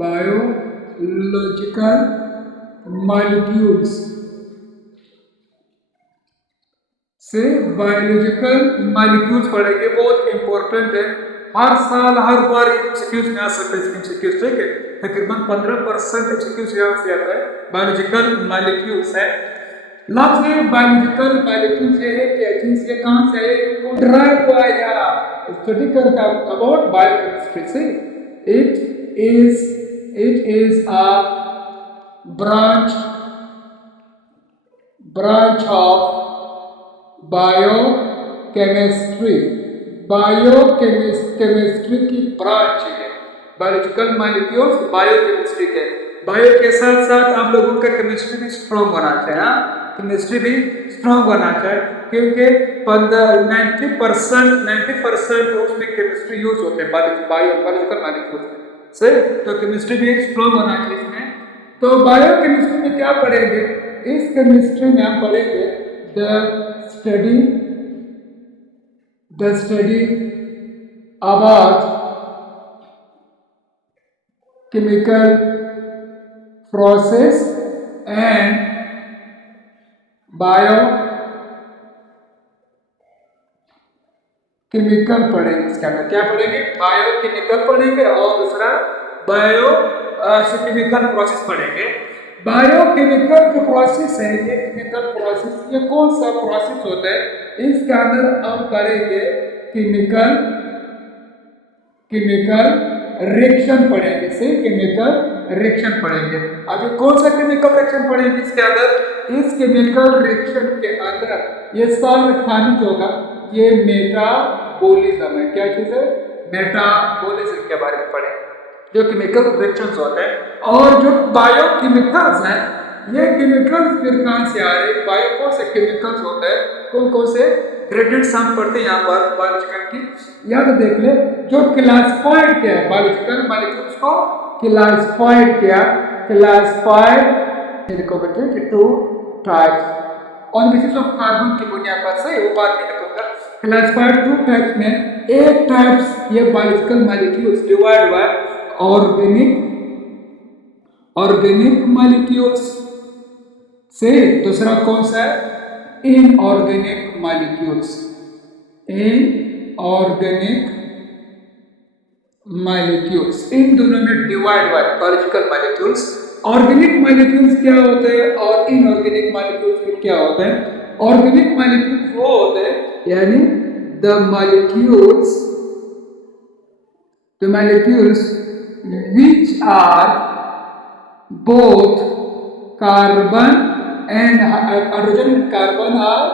Biological molecules से biological molecules पढ़ेंगे, बहुत इंपॉर्टेंट है। हर साल हर बार एमसीक्यूज में आ सकते हैं एमसीक्यूज, ठीक है। तकरीबन 15% एमसीक्यूज यहाँ से आता है। बायोलॉजिकल मॉलिक्यूल्स है, लफ्ज़ है बायोलॉजिकल मॉलिक्यूल्स है क्या चीज, ये कहाँ से है, ड्राइव हुआ या स्टडी करता अबाउट बायोकेमिस्ट्री से। It is a branch of biochemistry, biochemistry की ब्रांच है। बायोलॉजिकल मॉलिक्यूल्स बायोकेमिस्ट्री के, बायो के साथ साथ आप लोगों का केमिस्ट्री भी स्ट्रॉन्ग होना चाहिए ना, केमिस्ट्री भी स्ट्रॉन्ग होना चाहिए, क्योंकि 90% उसमें केमिस्ट्री यूज होते हैं बायोलॉजिकल मॉलिक्यूल्स से, तो केमिस्ट्री भी स्ट्रॉन्ग होना चाहिए इसमें। तो बायोकेमिस्ट्री में क्या पढ़ेंगे, इस केमिस्ट्री में हम पढ़ेंगे the study about chemical process and biochemical पढ़ेंगे। इसके अंदर क्या पढ़ेंगे, बायोकेमिकल पढ़ेंगे और दूसरा केमिकल प्रोसेस पढ़ेंगे। बायोकेमिकल जो प्रोसेस है, ये केमिकल प्रोसेस, ये कौन सा प्रोसेस होता है, इसके अंदर हम पढ़ेंगे केमिकल रिएक्शन पढ़ेंगे, से केमिकल रिएक्शन पढ़ेंगे। अभी कौन सा केमिकल रिएक्शन पढ़ेंगे इसके अंदर, इस केमिकल रिएक्शन के अंदर ये सारे खनिज होगा, ये मेटाबॉलिज्म है। क्या चीज है, मेटाबॉलिज्म के बारे में पढ़ेंगे, जो केमिकल रिएक्शंस होते हैं। और जो बायोकेमिकल्स हैं, ये केमिकल्स फिर कहाँ से आ रहे हैं, बायो कौन से केमिकल्स होते हैं, कौन कौन से ग्रेडेड्स हम पढ़ते हैं यहाँ पर बायोलॉजिकल की, याद देख ले। जो क्लासिफाइड किया है बायोलॉजिकल मॉलिक्यूल्स को, classified recognited two types on basis of carbon की बुनियाद पर से, वो बात नहीं कहूँगा। क्लासिफाइड 2 टाइप्स में, एक टाइप्स ये बायोलॉजिकल मॉलिक्यूल्स डिवाइड हुआ ऑर्गेनिक मॉलिक्यूल्स से, दूसरा कौन सा है, इनऑर्गेनिक मॉलिक्यूल्स। इन दोनों में डिवाइड हुआ बायोलॉजिकल मॉलिक्यूल्स। ऑर्गेनिक मॉलिक्यूल्स क्या होते हैं और इनऑर्गेनिक मॉलिक्यूल्स क्या होते हैं। ऑर्गेनिक मॉलिक्यूल्स वो होते हैं, यानी the molecules which are both carbon and hydrogen and carbon are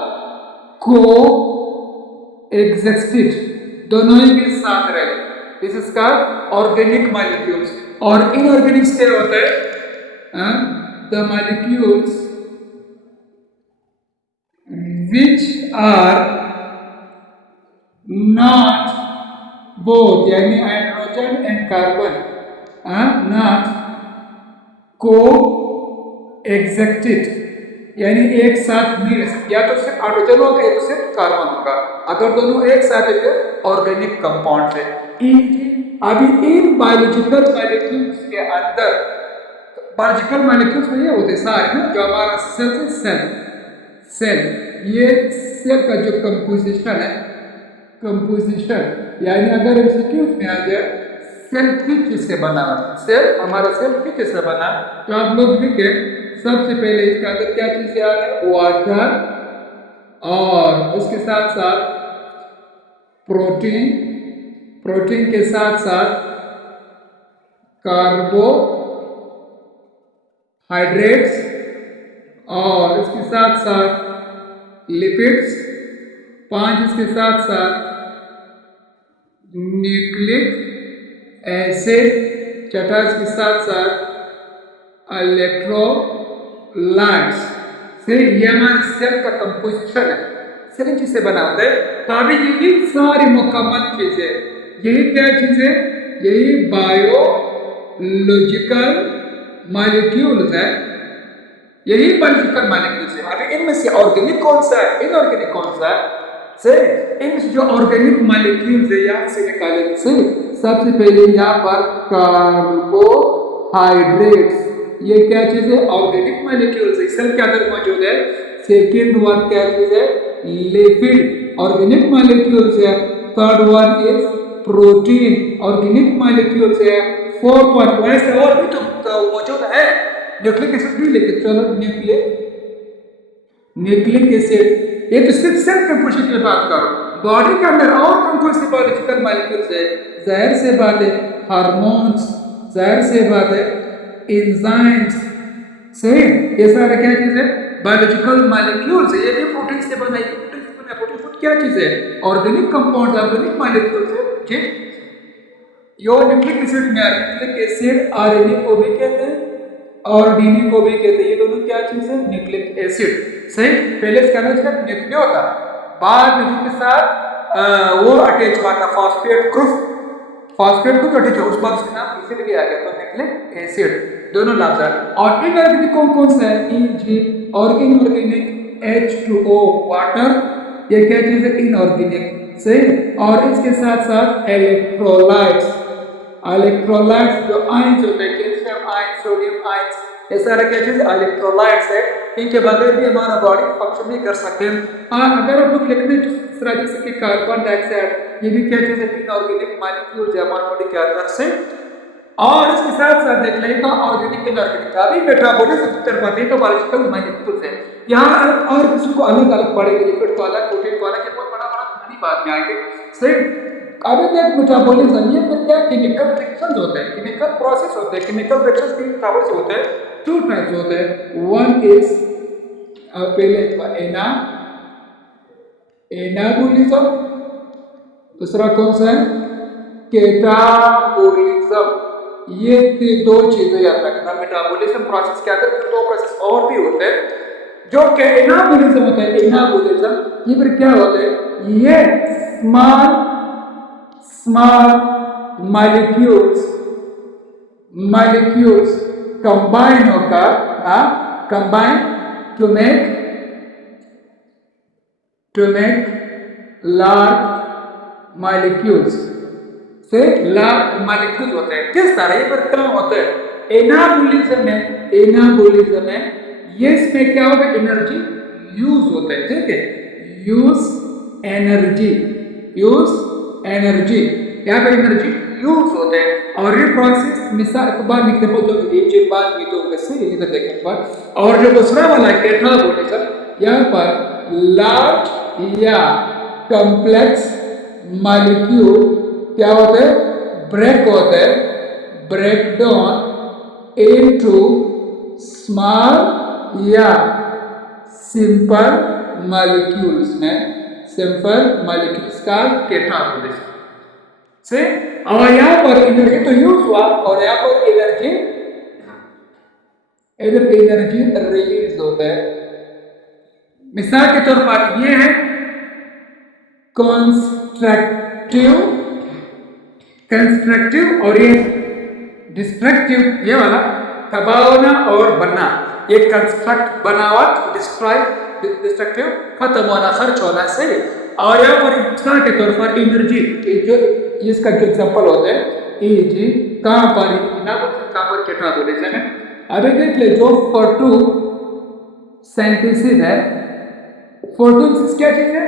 co-existed, दोनों ही के साथ रहे, दिस इज का ऑर्गेनिक मॉलिक्यूल्स। और इनऑर्गेनिक्स क्या होता है, the molecules which are not both, यानी हाइड्रोजन एंड कार्बन नॉट को-एक्सिस्टेड, यानी एक साथ नहीं रह सकते, या तो सिर्फ हाइड्रोजन होगा या तो सिर्फ कार्बन होगा। अगर दोनों एक साथ है तो ऑर्गेनिक कंपाउंड है। अभी इन बायोलॉजिकल मॉलिक्यूल्स के अंदर, बायोलॉजिकल मॉलिक्यूल्स में ये होते सारे ना, जो हमारा सेल, ये सेल का जो कंपोजिशन है, यानी अगर एमसीक्यूज में आ जाए, सेल किस चीज से बना है, हमारा सेल किस चीज से बना, तो आप लोग लिखे सबसे पहले इसके अंदर क्या चीज आ रहा है, वाटर, और उसके साथ साथ प्रोटीन के साथ साथ कार्बोहाइड्रेट्स, और इसके साथ साथ लिपिड्स, 5 इसके साथ साथ न्यूक्लिक एसिड, 6 इसके साथ साथ इलेक्ट्रोलाइट्स से, ये हमारे सेल का कंपोजिशन है, सेल किससे बना होता है। तो अभी यही सारी मुकम्मल चीजें, यही क्या चीजें, यही बायोलॉजिकल मॉलिक्यूल्स है, यही बायोलॉजिकल मॉलिक्यूल्स है। अभी इनमें से ऑर्गेनिक कौन सा है, इनऑर्गेनिक कौन सा है, से इनमें जो ऑर्गेनिक मॉलिक्यूल्स है यहाँ से निकालेंगे। से सबसे पहले यहाँ पर कार्बोहाइड्रेट्स, ये क्या चीज है? ऑर्गेनिक मॉलिक्यूल्स है, सेल के अंदर मौजूद है। सेकेंड वन क्या चीज है? लिपिड, ऑर्गेनिक मॉलिक्यूल्स है। Third one is protein, organic molecules है। फोर्थ वन, वैसे और भी तो मौजूद है, न्यूक्लिक एसिड भी, लेकिन चलो न्यूक्लिक एसिड, ये तो सिर्फ सेल कंपोजिशन की बात करो। बॉडी के अंदर और कौन कौन सी बायोलॉजिकल मॉलिक्यूल्स है? जाहिर से बात है हार्मोन्स, जाहिर से बात है एंजाइम्स, सही, ये सारे क्या चीज है? बायोलॉजिकल मॉलिक्यूल्स है। ये भी प्रोटीन से बना है। प्रोटीन फूड क्या चीज है? ऑर्गेनिक कंपाउंड, ऑर्गेनिक मॉलिक्यूल्स है। ठीक, यो न्यूक्लिक एसिड में न्यूक्लिक एसिड आरएनए को भी कहते हैं और डीएनए को भी कहते हैं। ये दोनों क्या चीज है? न्यूक्लिक एसिड, सही। पहले इसका नाम इसका न्यूक्लियो होता, बाद में के साथ वो अटैच हुआ था phosphate group, phosphate group attach, उस बाद उसका नाम एसिड भी आ गया, तो न्यूक्लिक एसिड दोनों लफ्ज है। और इनऑर्गेनिक कौन सा है? ई और इनऑर्गेनिक H2O वाटर, ये क्या चीज है? इनऑर्गेनिक, सही। और इसके साथ साथ इलेक्ट्रोलाइट्स, इलेक्ट्रोलाइट्स जो आयंस होते हैं, कैल्शियम आयंस, सोडियम आयंस, ये सारा क्या चीज? इलेक्ट्रोलाइट्स है। इनके बगैर भी हमारा बॉडी फंक्शन नहीं कर सकते हैं। अगर हम लोग लिखते हैं जिस तरह जैसे कि कार्बन डाइऑक्साइड, ये भी क्या चीज है? इनऑर्गेनिक मॉलिक्यूल है हमारे बॉडी के अंदर से। और इसके साथ साथ देख लें तो ऑर्गेनिक इनऑर्गेनिक का भी मेटाबॉलिज्म कर पाते हैं, तो बायोलॉजिकल मॉलिक्यूल्स है। यहाँ और किसी को अलग अलग पढ़ेंगे, लिपिड को अलग, प्रोटीन को अलग, बहुत बड़ा बड़ा कहानी बाद में आएंगे, सही। अभी तक मेटाबॉलिज्म, ये फिर क्या? केमिकल रिएक्शंस होते हैं, केमिकल प्रोसेस होते हैं। केमिकल रिएक्शंस के टाइप्स होते हैं, टू टाइप्स होते हैं। वन इज पहले एनाबॉलिज्म, दूसरा कौन सा है? कैटाबॉलिज्म। ये दो चीजें याद रखना। मेटाबॉलिज्म प्रोसेस के अंदर दो प्रोसेस और भी होते हैं, जो कि एनाबॉलिज्म होता है। एनाबॉलिज्म ये फिर क्या होते हैं? ये स्मॉल मॉलिक्यूल्स कंबाइन होकर combine to make large molecules, से लार्ज मॉलिक्यूल होते हैं। किस तरह ये पर क्या होते हैं? एनाबॉलिज्म में ये इसमें क्या होगा? एनर्जी यूज होता है, ठीक है? यूज एनर्जी, यहाँ पे एनर्जी यूज होते हैं। और ये प्रोसेस मिसाल एक बार एग्जांपल तो एक बार भी तो वैसे इधर देखने पर। और जो दूसरा वाला कैटाबॉलिज्म, यहाँ पर लार्ज या कॉम्प्लेक्स मॉलिक्यूल क्या होते हैं? ब्रेक डाउन इनटू स्मॉल या सिंपल मॉलिक्यूल्स का कैटाबॉलिज्म से। और यहाँ पर एनर्जी तो यूज हुआ, और यहाँ पर एनर्जी रिलीज होता है। मिसाल के तौर पर ये है कंस्ट्रक्टिव और ये डिस्ट्रक्टिव, ये वाला तबाह और बनना, ये कंस्ट्रक्ट बनावट, डिस्ट्रक्टिव खत्म होना, खर्च होना से। और यहाँ पर मिसाल के तौर पर एनर्जी, जो इसका जो एग्जाम्पल होता है एजी, कहाँ पर कैटाबॉलिज्म है। अभी देख ले, जो फोटोसिंथेसिस है, फोटोसिंथेसिस क्या चीज है?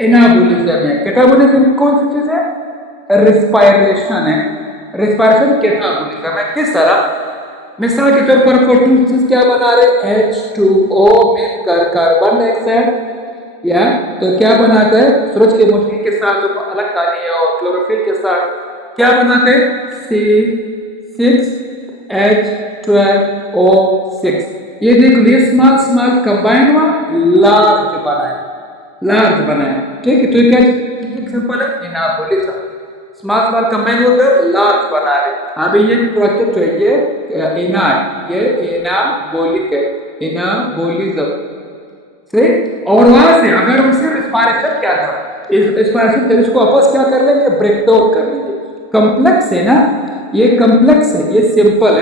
एनाबॉलिज्म है। कैटाबॉलिज्म कौन सी चीज है? रेस्पिरेशन है। रेस्पिरेशन कैटाबॉलिज्म है। किस तरह? मिसाल के तौर पर फोटोसिंथेसिस क्या बना रहे? H2O मिलकर कार्बन डाइऑक्साइड, या तो क्या बनाते हैं? सूरज के रोशनी के साथ जो अलग कहानी है, और क्लोरोफिल के साथ क्या बनाते हैं? C6H12O6। ये देखो, ये स्मॉल कंबाइन हुआ, लार्ज बनाया, ठीक है? तो क्या एग्जांपल है? एनाबॉलिज्म, स्मॉल कंबाइन होकर लार्ज बना रहे। अभी ये प्रोसेस जो है ये एनाबॉलिक है, एनाबॉलिज्म से। और वहां से अगर उसे रेस्पिरेशन क्या था, इस रेस्पिरेशन तो इसको वापस क्या कर लेंगे? ब्रेक डाउन कर लेंगे। कॉम्प्लेक्स है ना, ये कॉम्प्लेक्स है, ये सिंपल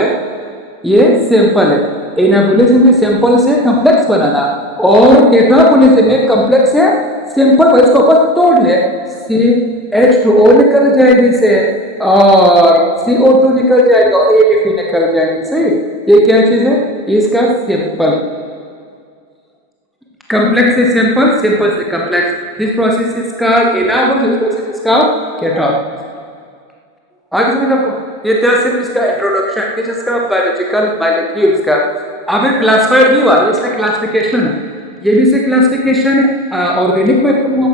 है। एनाबॉलिज्म में सिंपल से कॉम्प्लेक्स बनाना, और कैटाबॉलिज्म में कॉम्प्लेक्स है सिंपल, पर इसको वापस तोड़ ले, CH2O निकल जाएगी से, और CO2 निकल जाएगा और ATP निकल जाएगा। सही, ये क्या चीज है, इसका सिंपल, complex से सिंपल, सिंपल से complex. This process is called enamel, this process is called catalysis. आगे समझ आपको, ये था सिर्फ इसका इंट्रोडक्शन कि जिसका बायोलॉजिकल मॉलिक्यूल्स का अभी क्लासिफाइड नहीं हुआ, इसका क्लासिफिकेशन है, ये भी से क्लासिफिकेशन है ऑर्गेनिक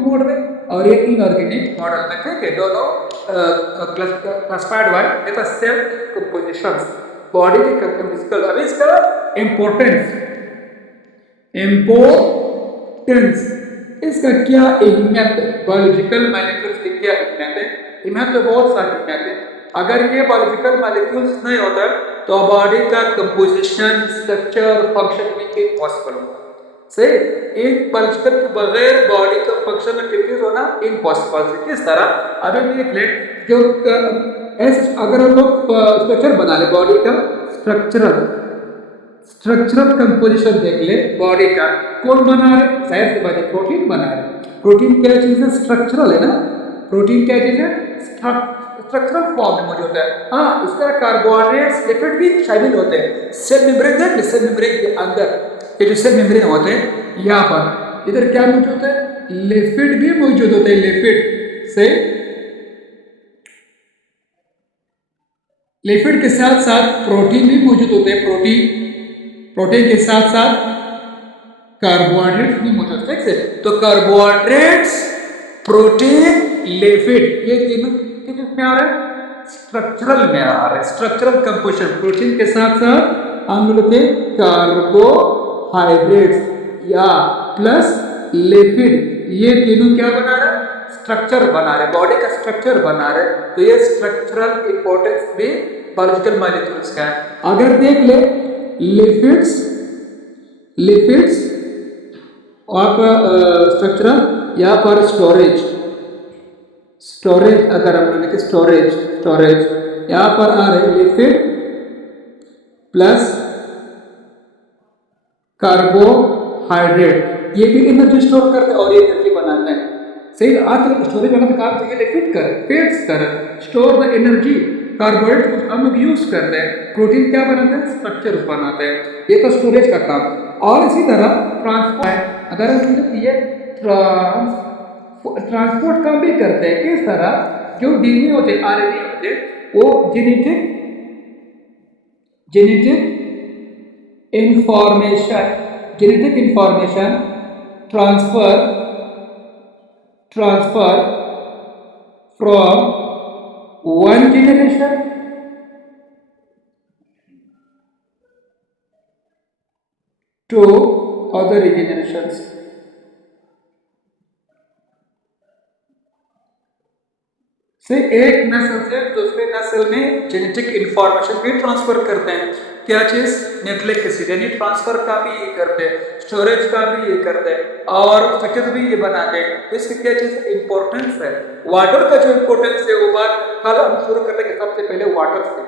मोड में और ये इनऑर्गेनिक मॉडल में। ठीक है, दोनों क्लासिफाइड हुआ है। ये था सेल कंपोजिशंस, बॉडी के फिजिकल। अभी इसका इंपॉर्टेंस, इसका क्या अहमियत है, बायोलॉजिकल मॉलिक्यूल्स की क्या अहमियत है। अहमियत तो बहुत सारी अहमियत है। अगर ये बायोलॉजिकल मॉलिक्यूल्स नहीं होता तो बॉडी का कंपोजिशन, स्ट्रक्चर, फंक्शन भी इम्पॉसिबल होगा। सही, एक बायोलॉजिकल के बगैर बॉडी का फंक्शन एक्टिविटीज होना इम्पॉसिबल है। किस तरह, अभी देख ले, जो अगर हम लोग स्ट्रक्चर बना ले बॉडी का, स्ट्रक्चरल कंपोजिशन देख ले बॉडी का, कौन बना रहे, शायद से बात प्रोटीन बना रहे। प्रोटीन क्या चीज है, स्ट्रक्चरल है ना, प्रोटीन क्या चीज है, स्ट्रक्चरल फॉर्म में मौजूद है। हाँ, उसका कार्बोहाइड्रेट्स, लिपिड भी शामिल होते हैं। सेल मेम्ब्रेन देख ले, सेल मेम्ब्रेन के अंदर ये जो सेल मेम्ब्रेन होते हैं, यहाँ पर इधर क्या मौजूद है, लिपिड भी मौजूद होते हैं। लिपिड से, लिपिड के साथ साथ प्रोटीन भी मौजूद होते हैं। प्रोटीन के साथ साथ कार्बोहाइड्रेट्स भी मौजूद है। तो कार्बोहाइड्रेट्स, प्रोटीन, लिपिड, ये तीनों किस में आ रहे हैं, स्ट्रक्चरल में आ रहे हैं। स्ट्रक्चरल कंपोजिशन, प्रोटीन के साथ साथ हम लोग के कार्बोहाइड्रेट्स या प्लस लिपिड, ये तीनों क्या बना रहे हैं, स्ट्रक्चर बना रहे, बॉडी का स्ट्रक्चर बना रहे। तो ये स्ट्रक्चरल इंपॉर्टेंस भी बायोलॉजिकल मॉलिक्यूल्स का है। अगर देख ले लिपिड्स आप स्ट्रक्चरल, यहाँ पर स्टोरेज अगर हम लिखे स्टोरेज यहाँ पर आ रहे लिपिड प्लस कार्बोहाइड्रेट, ये भी एनर्जी स्टोर करते हैं और ये एनर्जी बनाते हैं। सही, आज स्टोरेज वाला काम चाहिए, लिपिड कर, फैट्स कर, स्टोर द एनर्जी। कार्बोहाइड्रेट हम लोग यूज करते हैं, प्रोटीन क्या बनाते हैं, स्ट्रक्चर बनाते हैं, ये तो स्टोरेज का काम। और इसी तरह ट्रांसपोर्ट, अगर हम ये ट्रांसपोर्ट काम भी करते हैं। किस तरह, जो डीएनए होते हैं, आरएनए होते हैं, वो genetic information transfer from one generation to other generations. से एक नस्ल से दूसरे नस्ल में जेनेटिक इंफॉर्मेशन भी ट्रांसफर करते हैं। क्या चीज, न्यूक्लिक एसिड, यानी ट्रांसफर का भी ये करते हैं, स्टोरेज का भी ये करते हैं और स्ट्रक्चर भी ये बनाते हैं। तो इसकी क्या चीज इंपॉर्टेंस है। वाटर का जो इंपॉर्टेंस है वो बात कल हम शुरू करने के सबसे पहले वाटर से।